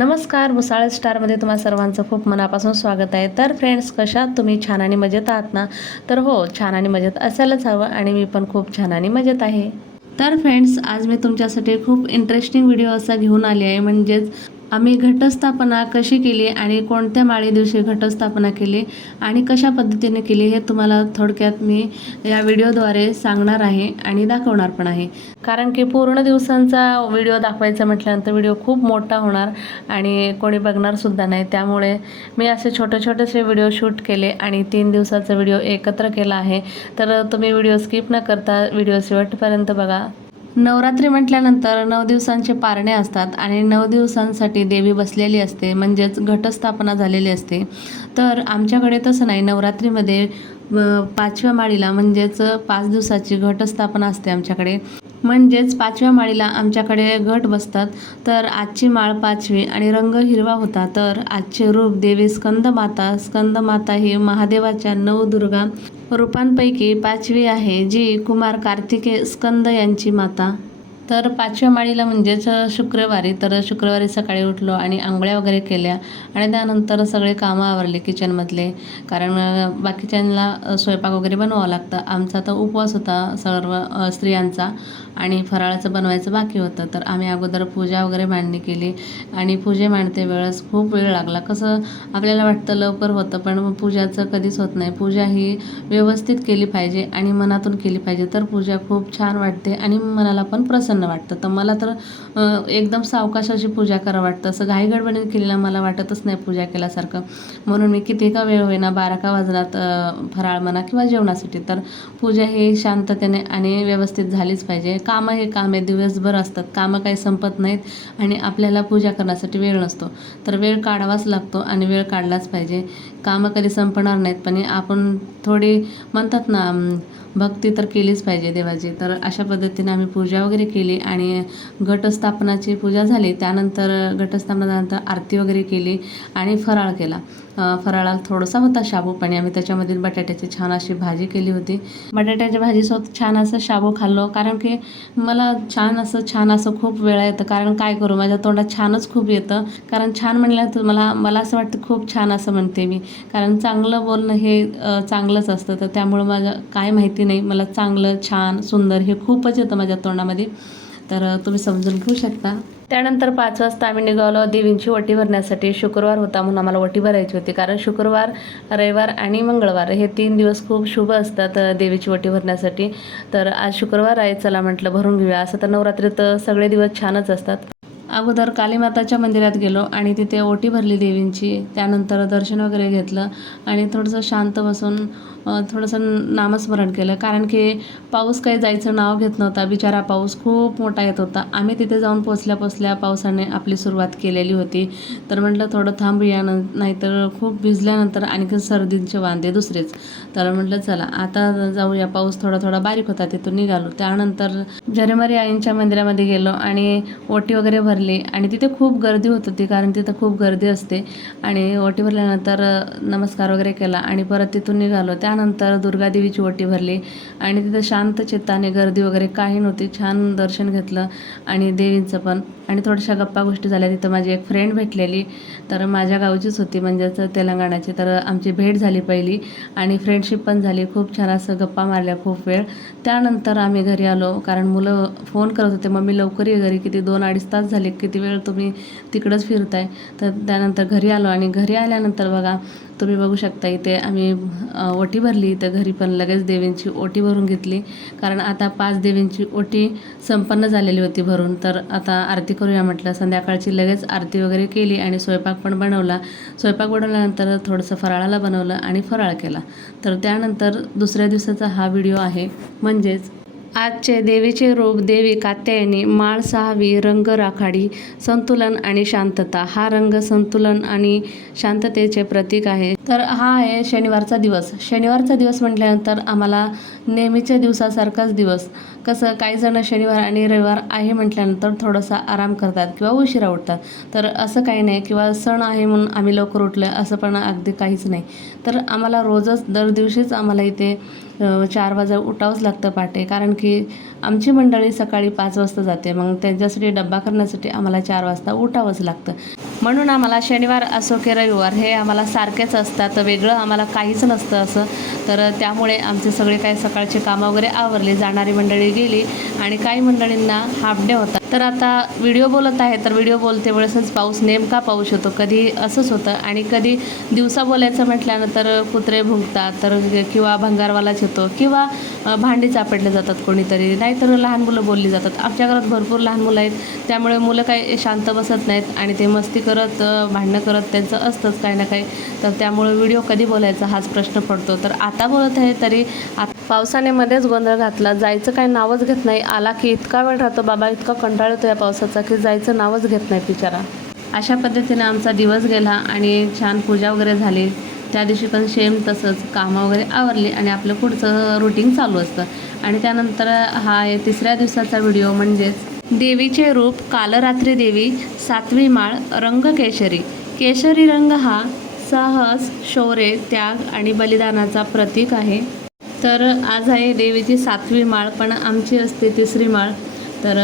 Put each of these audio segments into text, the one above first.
नमस्कार मुसाळ स्टारमध्ये तुम्हा सर्वांचं खूप मनापासून स्वागत आहे. तर फ्रेंड्स कशात तुम्ही छान आणि मजेत आहात ना? तर हो छान आणि मजेत असायलाच हवं आणि मी पण खूप छान आणि मजेत आहे. तर फ्रेंड्स आज मी तुमच्यासाठी खूप इंटरेस्टिंग व्हिडिओ असा घेऊन आली आहे. म्हणजेच आम्ही घटस्थापना कशी केली आणि कोणत्या माळी दिवशी घटस्थापना केली आणि कशा पद्धतीने केली हे तुम्हाला थोडक्यात मी या व्हिडिओद्वारे सांगणार आहे आणि दाखवणार पण आहे. कारण की पूर्ण दिवसांचा व्हिडिओ दाखवायचा म्हटल्यानंतर व्हिडिओ खूप मोठा होणार आणि कोणी बघणारसुद्धा नाही. त्यामुळे मी असे छोटे छोटेसे व्हिडिओ शूट केले आणि तीन दिवसाचा व्हिडिओ एकत्र केला आहे. तर तुम्ही व्हिडिओ स्किप न करता व्हिडिओ शेवटपर्यंत बघा. नवरात्री म्हटल्यानंतर नऊ दिवसांचे पारणे असतात आणि नऊ दिवसांसाठी देवी बसलेली असते म्हणजेच घटस्थापना झालेली असते. तर आमच्याकडे तसं नाही. नवरात्रीमध्ये पाचव्या माळीला म्हणजेच पाच दिवसाची घटस्थापना असते आमच्याकडे. म्हणजेच पाचव्या माळीला आमच्याकडे घट बसतात. तर आजची माळ पाचवी आणि रंग हिरवा होता. तर आजचे रूप देवी स्कंदमाता स्कंदमाता ही महादेवाच्या नवदुर्गा रूपांपैकी पाचवी आहे जी कुमार कार्तिके स्कंद यांची माता. तर पाचव्या माळीला म्हणजेच शुक्रवारी. तर शुक्रवारी सकाळी उठलो आणि आंघोळ्या वगैरे केल्या आणि त्यानंतर सगळे कामं आवरले किचनमधले. कारण बाकीच्यांना स्वयंपाक वगैरे बनवावं लागतं. आमचा तर उपवास होता सर्व स्त्रियांचा आणि फराळाचं बनवायचं बाकी होतं. तर आम्ही अगोदर पूजा वगैरे मांडणी केली आणि पूजे मांडते वेळेस खूप वेळ लागला. कसं आपल्याला वाटतं लवकर होतं पण पूजाचं कधीच होत नाही. पूजा ही व्यवस्थित केली पाहिजे आणि मनातून केली पाहिजे. तर पूजा खूप छान वाटते आणि मनाला पण प्रसन्न वाटतं. तर मला तर एकदम सावकाशाची पूजा करा वाटतं. असं घाईगडबडीने केलेलं मला वाटतच नाही पूजा केल्यासारखं. म्हणून मी किती का वेळ होईना बारा का वाजनात फराळ म्हणा किंवा जेवणासाठी. तर पूजा ही शांततेने आणि व्यवस्थित झालीच पाहिजे. कामं हे कामे दिवसभर असतात. कामं काही संपत नाहीत आणि आपल्याला पूजा करण्यासाठी वेळ नसतो. तर वेळ काढावाच लागतो आणि वेळ काढलाच पाहिजे. कामं कधी संपणार नाहीत पण आपण थोडी म्हणतात ना भक्ती तर केलीच पाहिजे देवाची. तर अशा पद्धतीने आम्ही पूजा वगैरे केली आणि घटस्थापनाची पूजा झाली. त्यानंतर घटस्थापनानंतर आरती वगैरे केली आणि फराळ केला. फराळाला थोडासा होता शाबू पण आम्ही त्याच्यामधील बटाट्याची छान अशी भाजी केली होती. बटाट्याच्या भाजीसोबत छान असं शाबू खाल्लो कारण की मला छान असं छान असं खूप वेळा येतं. कारण काय करू माझ्या तोंडात छानच खूप येतं. कारण छान म्हणल्यानंतर मला मला असं वाटतं खूप छान असं म्हणते मी. कारण चांगलं बोलणं हे चांगलंच असतं. तर त्यामुळं माझं काय माहिती नाही. मला चांगलं छान सुंदर हे खूपच येतं माझ्या तोंडामध्ये. तर तुम्ही समजून घेऊ शकता. त्यानंतर पाच वाजता आम्ही निघालो देवींची वटी भरण्यासाठी. शुक्रवार होता म्हणून आम्हाला वटी भरायची होती. कारण शुक्रवार रविवार आणि मंगळवार हे तीन दिवस खूप शुभ असतात देवीची वटी भरण्यासाठी. तर आज शुक्रवार आहे चला म्हटलं भरून घेऊया. असं तर नवरात्रीत सगळे दिवस छानच असतात. अगोदर कालीमाताच्या मंदिरात गेलो आणि तिथे ओटी भरली देवींची. त्यानंतर दर्शन वगैरे घेतलं आणि थोडंसं शांत बसून थोडंसं नामस्मरण केलं. कारण की पाऊस काही जायचं नाव घेत नव्हता. बिचारा पाऊस खूप मोठा येत होता. आम्ही तिथे जाऊन पोचल्या पोचल्या पावसाने आपली सुरुवात केलेली होती. तर म्हटलं थोडं थांबूया न नाहीतर खूप भिजल्यानंतर आणखी सर्दीचे वांदे दुसरेच. तर म्हटलं चला आता जाऊया. पाऊस थोडा थोडा बारीक होता. तिथून निघालो. त्यानंतर जरेमारी आईंच्या मंदिरामध्ये गेलो आणि ओटी वगैरे भरली. आणि तिथे खूप गर्दी होत होती कारण तिथं खूप गर्दी असते. आणि ओटी भरल्यानंतर नमस्कार वगैरे केला आणि परत तिथून निघालो. त्या त्यानंतर दुर्गादेवीची ओटी भरली आणि तिथं शांत चित्ताने गर्दी वगैरे काही नव्हती. छान दर्शन घेतलं आणि देवींचं पण. आणि थोड्याशा गप्पा गोष्टी झाल्या. तिथं माझी एक फ्रेंड भेटलेली. तर माझ्या गावचीच होती म्हणजेच तेलंगणाची. तर आमची भेट झाली पहिली आणि फ्रेंडशिप पण झाली. खूप छान असं गप्पा मारल्या खूप वेळ. त्यानंतर आम्ही घरी आलो. कारण मुलं फोन करत होते. मम्मी लवकर ये घरी. किती दोन अडीच तास झाले. किती वेळ तुम्ही तिकडंच फिरताय. तर त्यानंतर घरी आलो आणि घरी आल्यानंतर बघा तुम्ही बघू शकता इथे आम्ही ओटी भरली. तर घरी पण लगेच देवींची ओटी भरून घेतली. कारण आता पाच देवींची ओटी संपन्न झालेली होती भरून. तर आता आरती करूया म्हटलं. संध्याकाळची लगेच आरती वगैरे केली आणि स्वयंपाक पण बनवला. स्वयंपाक बनवल्यानंतर थोडंसं फराळाला बनवलं आणि फराळ केला. तर त्यानंतर दुसऱ्या दिवसाचा हा व्हिडिओ आहे. म्हणजेच आजचे देवीचे रूप देवी कात्यायनी माळ सहावी रंग राखाडी संतुलन आणि शांतता. हा रंग संतुलन आणि शांततेचे प्रतीक आहे. तर हा आहे शनिवारचा दिवस. शनिवारचा दिवस म्हटल्यानंतर आम्हाला नेहमीच्या दिवसासारखाच दिवस. कसं काही जण शनिवार आणि रविवार आहे म्हटल्यानंतर थोडासा आराम करतात किंवा उशिरा उठतात. तर असं काही नाही किंवा सण आहे म्हणून आम्ही लवकर उठलं असं पण अगदी काहीच नाही. तर आम्हाला रोजच दर दिवशीच आम्हाला इथे चार वाजा उठावंच लागतं पहाटे. कारण की आमची मंडळी सकाळी पाच वाजता जाते. मग त्यांच्यासाठी डब्बा करण्यासाठी आम्हाला चार वाजता उठावंच लागतं. म्हणून आम्हाला शनिवार असो की रविवार हे आम्हाला सारखेच असतात. वेगळं आम्हाला काहीच नसतं असं. तर त्यामुळे आमचे सगळे काही सकाळचे कामं वगैरे आवरले जाणारी मंडळी गेली आणि काही मंडळींना हाफ डे होता. तर आता व्हिडिओ बोलत आहे तर व्हिडिओ बोलते वेळेसच पाऊस नेमका पाऊस होतो. कधी असंच होतं आणि कधी दिवसा बोलायचं म्हटल्यानंतर कुत्रे भुंकतात तर किंवा भंगारवालाच येतो किंवा भांडी चापडले जातात कोणीतरी. नाहीतर लहान मुलं बोलली जातात. आमच्या घरात भरपूर लहान मुलं आहेत त्यामुळे मुलं काही शांत बसत नाहीत आणि ते मस्ती करत भांडणं करत त्यांचं असतंच काही ना काही. तर त्यामुळे व्हिडिओ कधी बोलायचा हाच प्रश्न पडतो. तर आता बोलत आहे तरी आता पावसाने मध्येच गोंधळ घातला. जायचं काही नावच घेत नाही. आला की इतका वेळ राहतो बाबा इतका कंटाळ येतो या पावसाचा की जायचं नावच घेत नाही बिचारा. अशा पद्धतीने आमचा दिवस गेला आणि छान पूजा वगैरे झाली. त्या दिवशी पण सेम तसंच कामं वगैरे आवरली आणि आपलं पुढचं रुटीन चालू असतं. आणि त्यानंतर हा आहे तिसऱ्या दिवसाचा व्हिडिओ म्हणजेच देवीचे रूप कालरात्री देवी सातवी माळ रंग केशरी. केशरी रंग हा साहस शौर्य त्याग आणि बलिदानाचा प्रतीक आहे. तर आज आहे देवीची सातवी माळ पण आमची असते तिसरी माळ. तर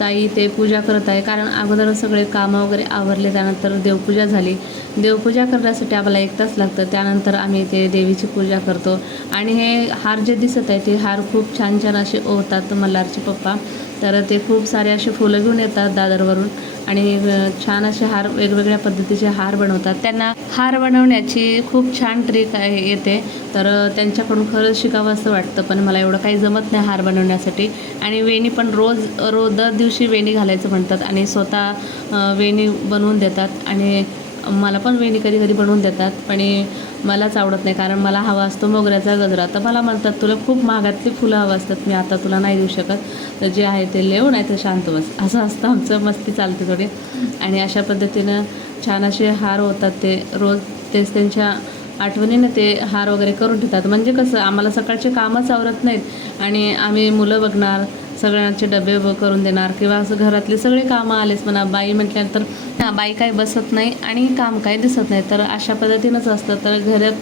ताई ते पूजा करत आहे कारण अगोदर सगळे कामं वगैरे आवरले त्यानंतर देवपूजा झाली. देवपूजा करण्यासाठी आम्हाला एक तास लागतं त्यानंतर आम्ही ते देवीची पूजा करतो. आणि हे हार जे दिसत आहे ते हार खूप छान छान असे ओवतात मल्हारचे पप्पा. तर ते खूप सारे असे फुलं घेऊन येतात दादरवरून. आणि छान असे हार वेगवेगळ्या पद्धतीचे हार बनवतात. त्यांना हार बनवण्याची खूप छान ट्रिक आहे येते. तर त्यांच्याकडून खरंच शिकावं असं वाटतं पण मला एवढं काही जमत नाही हार बनवण्यासाठी. आणि वेणी पण रोज रोज दर दिवशी वेणी घालायचं म्हणतात आणि स्वतः वेणी बनवून देतात. आणि मला पण वेणी कधी कधी बनवून देतात पण मलाच आवडत नाही कारण मला हवा असतो मोगऱ्याचा गजरा. तर मला म्हणतात तुला खूप महागातली फुलं हवं असतात मी आता तुला नाही देऊ शकत. तर जे आहे ते लेव नाही तर शांत बस. असं असतं आमचं मस्ती चालते थोडी. आणि अशा पद्धतीनं छान असे हार होतात ते रोज तेच त्यांच्या आठवणीने ते हार वगैरे करून ठेवतात. म्हणजे कसं आम्हाला सकाळचे कामच आवरत नाहीत. आणि आम्ही मुलं बघणार सगळ्यांचे डबे करून देणार किंवा असं घरातले सगळे कामं आलेच म्हणा बाई म्हटल्यानंतर हां बाई काही बसत नाही आणि काम काही दिसत नाही. तर अशा पद्धतीनंच असतं. तर घरात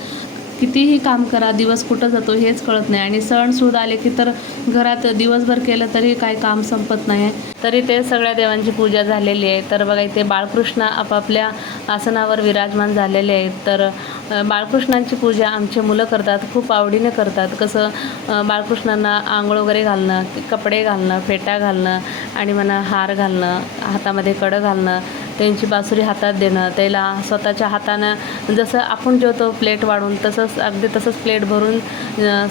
कितीही काम करा दिवस कुठं जातो हेच कळत नाही. आणि सणसूद आले की तर घरात दिवसभर केलं तरी काय काम संपत नाही. तरी ते सगळ्या देवांची पूजा झालेली आहे. तर बघा इथे बाळकृष्ण आपापल्या आसनावर विराजमान झालेले आहेत. तर बाळकृष्णांची पूजा आमचे मुलं करतात खूप आवडीने करतात. कसं बाळकृष्णांना आंघोळ वगैरे घालणं कपडे घालणं फेटा घालणं आणि म्हणा हार घालणं हातामध्ये कडं घालणं त्यांची बासुरी हातात देणं त्याला स्वतःच्या हातानं जसं आपण जेवतो प्लेट वाढून तसंच अगदी तसंच प्लेट भरून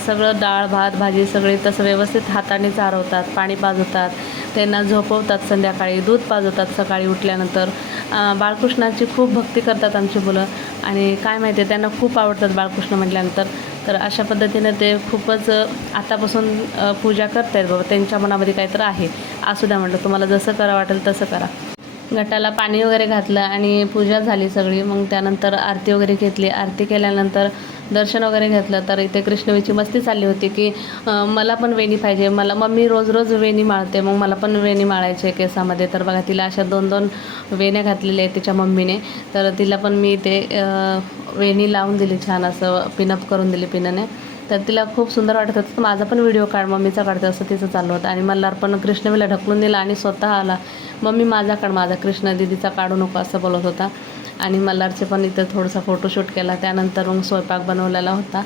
सगळं डाळ भात भाजी सगळी तसं व्यवस्थित हाताने चारवतात पाणी पाजवतात त्यांना झोपवतात संध्याकाळी दूध पाजवतात सकाळी उठल्यानंतर. बाळकृष्णाची खूप भक्ती करतात आमची मुलं आणि काय माहिती आहे त्यांना खूप आवडतात बाळकृष्ण म्हटल्यानंतर. तर अशा पद्धतीनं ते खूपच आतापासून पूजा करत आहेत बाबा त्यांच्या मनामध्ये काहीतरी आहे. असू द्या म्हटलं तुम्हाला जसं करा वाटेल तसं करा. घटाला पाणी वगैरे घातलं आणि पूजा झाली सगळी. मग त्यानंतर आरती वगैरे घेतली. आरती केल्यानंतर दर्शन वगैरे घेतलं. तर इथे कृष्णवीची मस्ती चालली होती की मला पण वेणी पाहिजे. मला मम्मी रोज रोज वेणी माळते. मग मला पण वेणी माळायची केसामध्ये. तर बघा तिला अशा दोन दोन वेण्या घातलेल्या आहेत तिच्या मम्मीने. तर तिला पण मी ते वेणी लावून दिली छान असं पिनअप करून दिली पिनाने. तर तिला खूप सुंदर वाटत होतं. तर माझा पण व्हिडिओ काढ मम्मीचा काढते असं तिचं चालू होतं. आणि मल्हार पण कृष्णवीला ढकलून दिला आणि स्वतः आला मम्मी माझा काढ माझा कृष्ण दिदीचा काढू नको असं बोलत होता. आणि मल्हारचे पण इथं थोडासा फोटोशूट केला. त्यानंतर मग स्वयंपाक बनवलेला होता.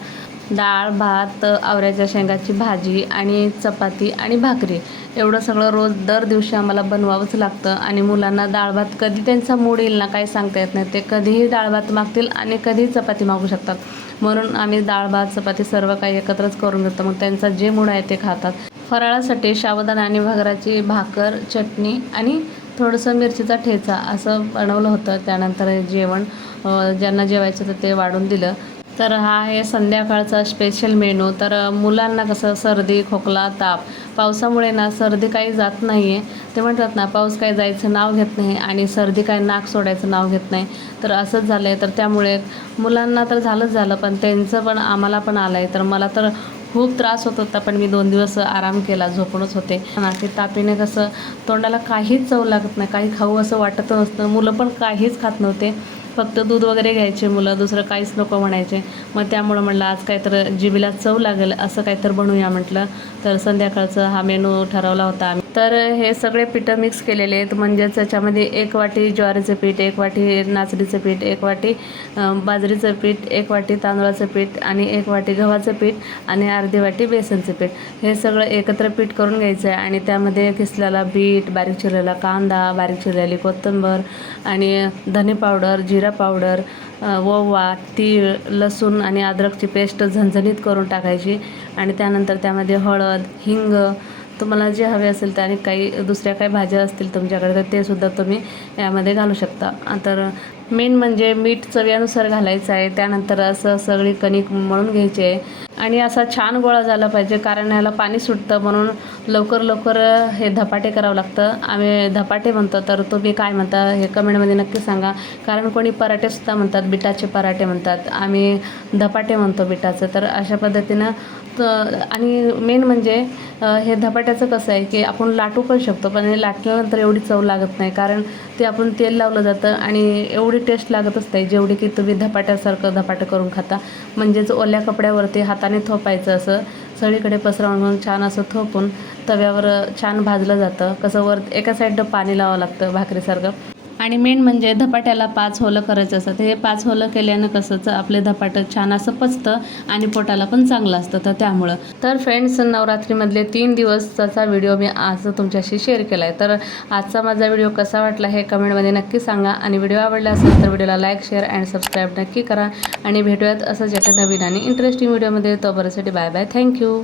डाळ भात आवऱ्याच्या शेंगाची भाजी आणि चपाती आणि भाकरी. एवढं सगळं रोज दर दिवशी आम्हाला बनवावंच लागतं. आणि मुलांना डाळ भात कधी त्यांचा मूड येईल ना काही सांगता येत नाही. ते कधीही डाळ भात मागतील आणि कधीही चपाती मागू शकतात. म्हणून आम्ही डाळ भात चपाती सर्व काही एकत्रच करून घेतो मग त्यांचा जे मूड आहे ते खातात. फराळासाठी शाबदाना आणि भगराची भाकर चटणी आणि थोडंसं मिरचीचा ठेचा असं बनवलं होतं. त्यानंतर जेवण ज्यांना जेवायचं तर ते वाढून दिलं. तर हा आहे संध्याकाळचा स्पेशल मेनू तर मुलांना कसं सर्दी खोकला ताप पावसामुळे ना सर्दी काही जात नाही आहे ते म्हणतात ना पाऊस काही जायचं नाव घेत नाही आणि सर्दी काय नाक सोडायचं नाव घेत नाही. तर असंच झालं आहे तर त्यामुळे मुलांना तर झालंच झालं पण त्यांचं पण आम्हाला पण आलं आहे तर मला तर खूप त्रास होत होता पण मी दोन दिवस आराम केला झोपूनच होते. ते तापीने कसं तोंडाला काहीच चव लागत नाही काही खाऊ असं वाटत नसतं. मुलं पण काहीच खात नव्हते. फक्त दूध वगैरे घ्यायचे मुलं दुसरं काहीच नको म्हणायचे. मग त्यामुळं म्हटलं आज काहीतर जिबीला चव लागेल असं काहीतर बनवूया म्हटलं. तर संध्याकाळचं हा मेनू ठरवला होता आम्ही. तर हे सगळे पिठं मिक्स केलेले आहेत. म्हणजेच त्याच्यामध्ये एक वाटी ज्वारीचं पीठ एक वाटी नाचणीचं पीठ एक वाटी बाजरीचं पीठ एक वाटी तांदळाचं पीठ आणि एक वाटी गव्हाचं पीठ आणि अर्धी वाटी बेसनचं पीठ. हे सगळं एकत्र पीठ करून घ्यायचं आहे आणि त्यामध्ये किसलेला बीट बारीक चिरलेला कांदा बारीक चिरलेली कोथिंबर आणि धने पावडर जिरा पावडर ओवा तीळ लसूण आणि अद्रकची पेस्ट झणझणीत करून टाकायची आणि त्यानंतर त्यामध्ये हळद हिंग तुम्हाला जे हवे असेल ते आणि काही दुसऱ्या काही भाज्या असतील तुमच्याकडे तर ते सुद्धा तुम्ही यामध्ये घालू शकता. तर मेन म्हणजे मीठ चवीनुसार घालायचं आहे. त्यानंतर असं सगळी कणिक मळून घ्यायची आहे. आणि असा छान गोळा झाला पाहिजे कारण ह्याला पाणी सुटतं म्हणून लवकर लवकर हे धपाटे करावं लागतं. आम्ही धपाटे म्हणतो तर तुम्ही काय म्हणता हे कमेंटमध्ये नक्की सांगा. कारण कोणी पराठेसुद्धा म्हणतात बिटाचे पराठे म्हणतात. आम्ही धपाटे म्हणतो बिटाचं. तर अशा पद्धतीनं आणि मेन म्हणजे हे धपाट्याचं कसं आहे की आपण लाटू पण शकतो पण हे लाटल्यानंतर एवढी चव लागत नाही. कारण ते आपण तेल लावलं जातं आणि एवढी टेस्ट लागतच नाही जेवढी की तुम्ही धपाट्यासारखं धपाटं करून खाता. म्हणजेच ओल्या कपड्यावरती हाताने थोपायचं असं सगळीकडे पसरवून म्हणून छान असं थोपून तव्यावर छान भाजलं जातं. कसं वर एका साईडनं पाणी लावावं लागतं भाकरीसारखं. आणि मेन म्हणजे धपाट्याला पाच होलं करायचं असतं. हे पाच होलं केल्यानं कसंच आपले धपाटं छान असं पचतं आणि पोटाला पण चांगलं असतं तर त्यामुळं. तर फ्रेंड्स नवरात्रीमधले तीन दिवसाचा व्हिडिओ मी आज तुमच्याशी शेअर केला आहे तर आजचा माझा व्हिडिओ कसा वाटला हे कमेंटमध्ये नक्की सांगा. आणि व्हिडिओ आवडला असेल तर व्हिडिओला लाईक शेअर अँड सबस्क्राईब नक्की करा. आणि भेटूयात असंच एका नवीन आणि इंटरेस्टिंग व्हिडिओमध्ये तोपर्यंतसाठी बाय बाय थँक्यू